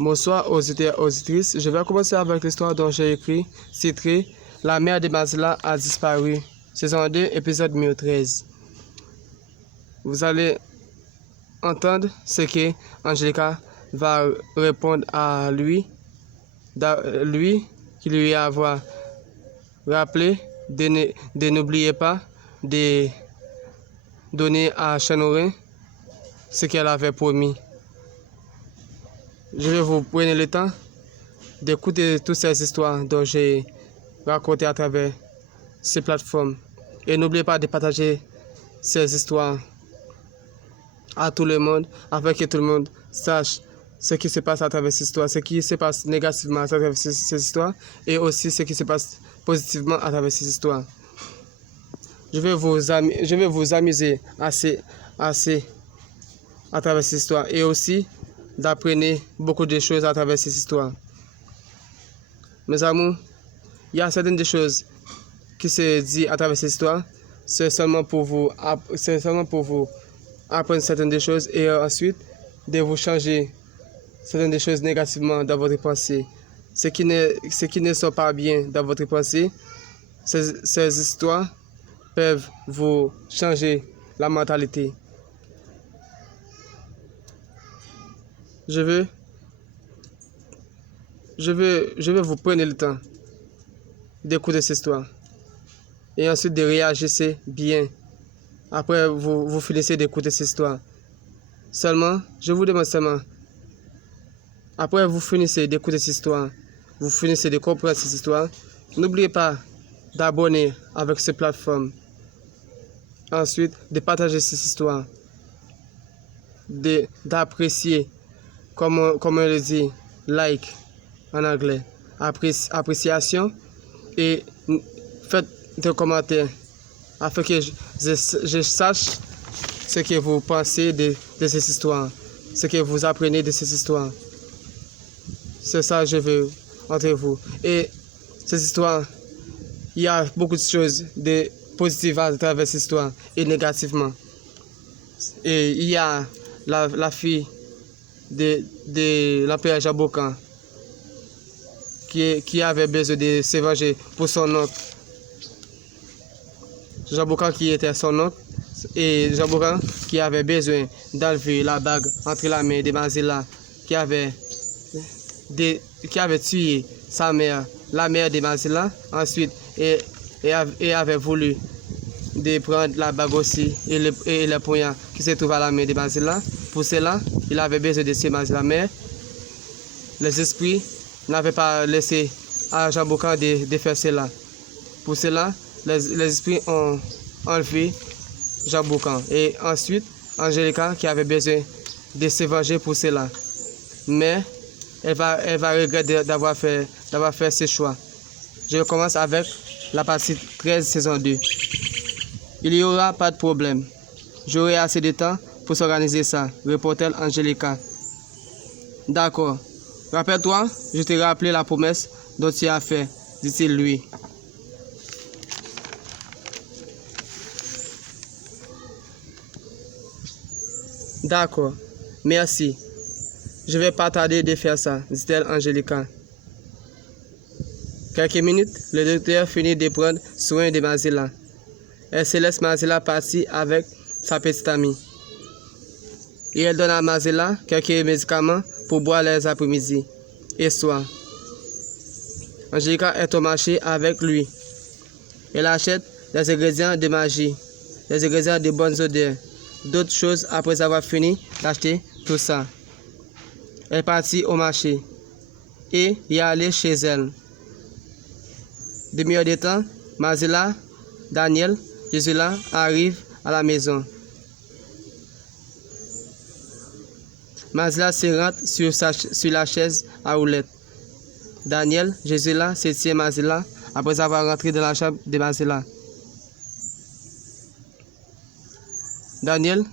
Bonsoir aux auditeurs et auditrices. Je vais commencer avec l'histoire dont j'ai écrit, titrée La mère de Mazila a disparu, saison 2, épisode numéro 13. Vous allez entendre ce que Angelica va répondre à lui qui lui avoir rappelé de n'oublier pas de donner à Chanorin ce qu'elle avait promis. Je vais vous prendre le temps d'écouter toutes ces histoires dont j'ai raconté à travers ces plateformes. Et n'oubliez pas de partager ces histoires à tout le monde, afin que tout le monde sache ce qui se passe à travers ces histoires, ce qui se passe négativement à travers ces histoires, et aussi ce qui se passe positivement à travers ces histoires. Je vais vous amuser assez à travers ces histoires, et aussi d'apprendre beaucoup de choses à travers ces histoires. Mes amours, il y a certaines choses qui se disent à travers ces histoires, c'est seulement pour vous apprendre certaines choses et ensuite de vous changer certaines choses négativement dans votre pensée. Ce qui ne sont pas bien dans votre pensée, ces histoires peuvent vous changer la mentalité. Je vais vous prendre le temps d'écouter cette histoire et ensuite de réagir bien. Après, vous finissez d'écouter cette histoire. Seulement, je vous demande seulement, après vous finissez d'écouter cette histoire, vous finissez de comprendre cette histoire, n'oubliez pas d'abonner avec cette plateforme. Ensuite, de partager cette histoire, d'apprécier, comme on le dit, like en anglais, appréciation, et faites des commentaires afin que je sache ce que vous pensez de cette histoire, ce que vous apprenez de cette histoire. C'est ça que je veux entre vous. Et cette histoire, il y a beaucoup de choses de positives à travers cette histoire et négativement. Et il y a la fille de l'empereur Jabokan qui avait besoin de se venger pour son oncle. Jabokan qui était son oncle, et Jabokan qui avait besoin d'enlever la bague entre la main de Mazila qui avait tué sa mère, la mère de Mazila, ensuite et avait voulu de prendre la bague aussi et le poignard qui se trouve à la main de Mazila. Pour cela, il avait besoin de tuer Mazila, mais les esprits n'avaient pas laissé à Jabokan de faire cela. Pour cela, les esprits ont enlevé Jabokan. Et ensuite, Angelica qui avait besoin de se venger pour cela. Mais elle va regretter d'avoir fait ce choix. Je commence avec la partie 13, saison 2. Il n'y aura pas de problème. J'aurai assez de temps pour s'organiser ça, répond-elle Angelica. D'accord. Rappelle-toi, je t'ai rappelé la promesse dont tu as fait, dit-il lui. D'accord, merci. Je vais pas tarder de faire ça, dit-elle Angelica. Quelques minutes, le docteur finit de prendre soin de Mazila. Elle se laisse Mazila partir avec sa petite amie. Et elle donne à Mazila quelques médicaments pour boire les après-midi et soir. Angelica est au marché avec lui. Elle achète des ingrédients de magie, des ingrédients de bonnes odeurs, d'autres choses après avoir fini d'acheter tout ça. Elle est partie au marché et y est allée chez elle. Demi-heure de temps, Mazila, Daniel, Gisela arrivent à la maison. Mazila se rentre sur la chaise à roulettes. Daniel, Gisela se tient Mazila après avoir rentré dans la chambre de Mazila. Daniel,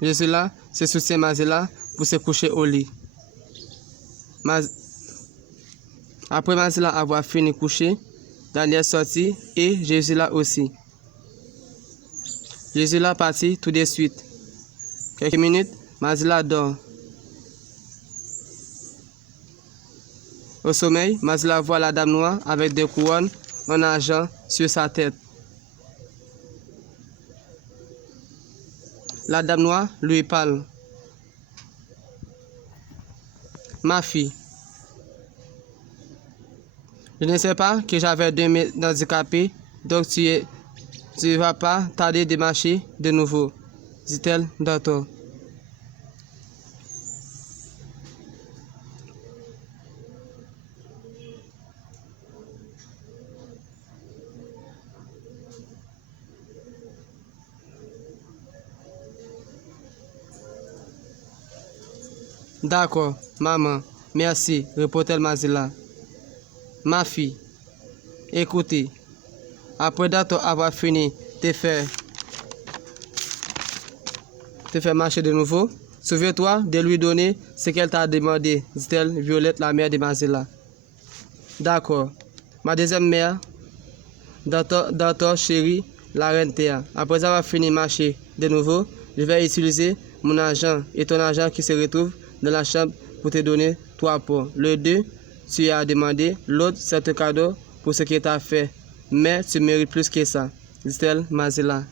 Gisela se soutient Mazila pour se coucher au lit. Après Mazila avoir fini de coucher, Daniel sortit et Gisela aussi. Gisela partit tout de suite. Quelques minutes, Mazila dort. Au sommeil, Mazila voit la dame noire avec des couronnes en argent sur sa tête. La dame noire lui parle. Ma fille, je ne sais pas que j'avais 2 mains handicapées, donc tu ne vas pas tarder de marcher de nouveau, dit-elle docteur. D'accord, maman, merci, répondit Mazila. Ma fille, écoutez, après avoir fini de faire marcher de nouveau, souviens-toi de lui donner ce qu'elle t'a demandé, dit-elle Violette, la mère de Mazila. D'accord, ma deuxième mère, docteur chérie, la reine Théa. Après avoir fini de marcher de nouveau, je vais utiliser mon argent et ton argent qui se retrouve dans la chambre pour te donner 3 pots. Le 2, tu as demandé. L'autre, c'est un cadeau pour ce que tu as fait. Mais tu mérites plus que ça, dit-elle Mazila.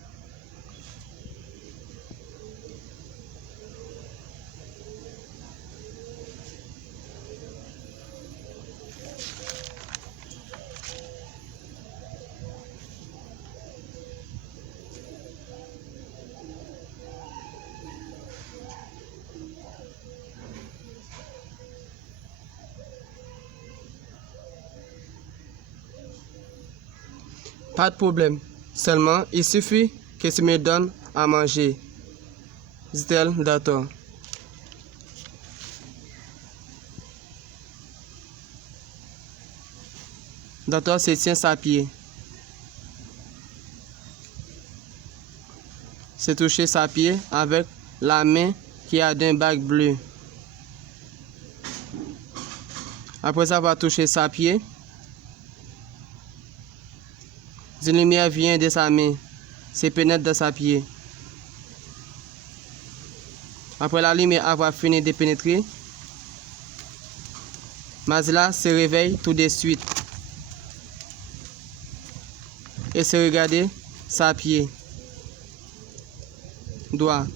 Pas de problème. Seulement, il suffit que tu me donnes à manger, dit-elle docteur. Docteur se tient sa pied. Se toucher sa pied avec la main qui a d'un bague bleu. Après avoir touché sa pied, une lumière vient de sa main, se pénètre dans sa pied. Après la lumière avoir fini de pénétrer, Mazila se réveille tout de suite et se regarde sa pied droit,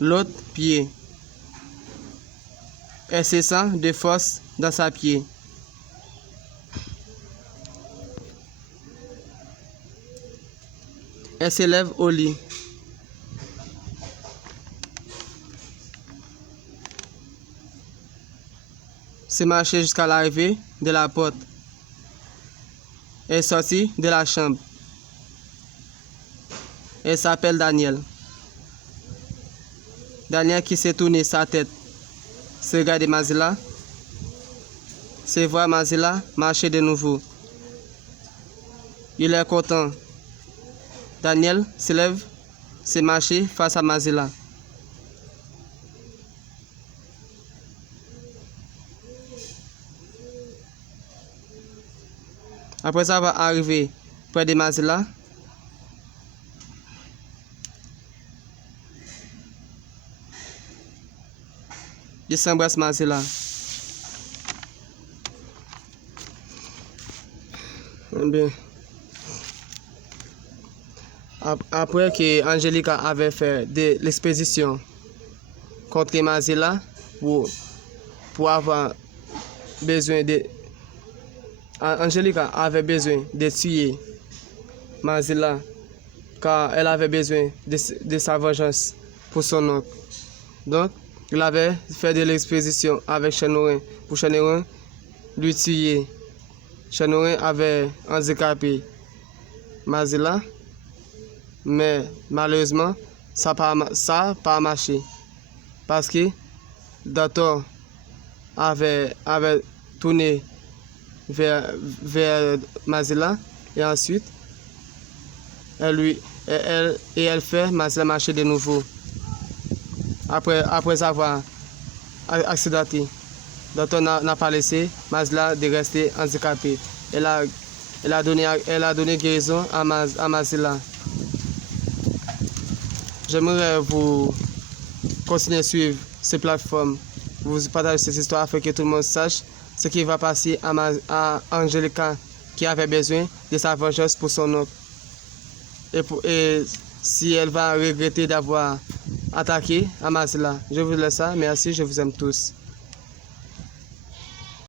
l'autre pied. Elle se sent de force dans sa pied. Elle se lève au lit. Se marcher jusqu'à l'arrivée de la porte. Elle sortit de la chambre. Elle s'appelle Daniel. Daniel qui s'est tourné sa tête, se regarde Mazila, se voit Mazila marcher de nouveau. Il est content. Daniel se lève, se marche face à Mazila. Après avoir arrivé près de Mazila, il s'embrasse Mazila. Bien. Après que Angelica avait fait de l'expédition contre Mazila pour avoir besoin de... Angelica avait besoin de tuer Mazila car elle avait besoin de sa vengeance pour son oncle. Donc, il avait fait de l'expédition avec Chanorin pour Chanorin lui tuer. Chanorin avait handicapé Mazila, mais malheureusement, ça n'a pas marché parce que Docteur avait tourné vers Mazila et ensuite elle fait Mazila marcher de nouveau après avoir accidenté. Docteur n'a pas laissé Mazila de rester handicapé. Elle a donné guérison à Mazila. J'aimerais vous continuer à suivre ces plateformes. vous partager cette histoire afin que tout le monde sache ce qui va passer à Angelica qui avait besoin de sa vengeance pour son oncle. Et si elle va regretter d'avoir attaqué Amazla. Je vous laisse ça. Merci, je vous aime tous.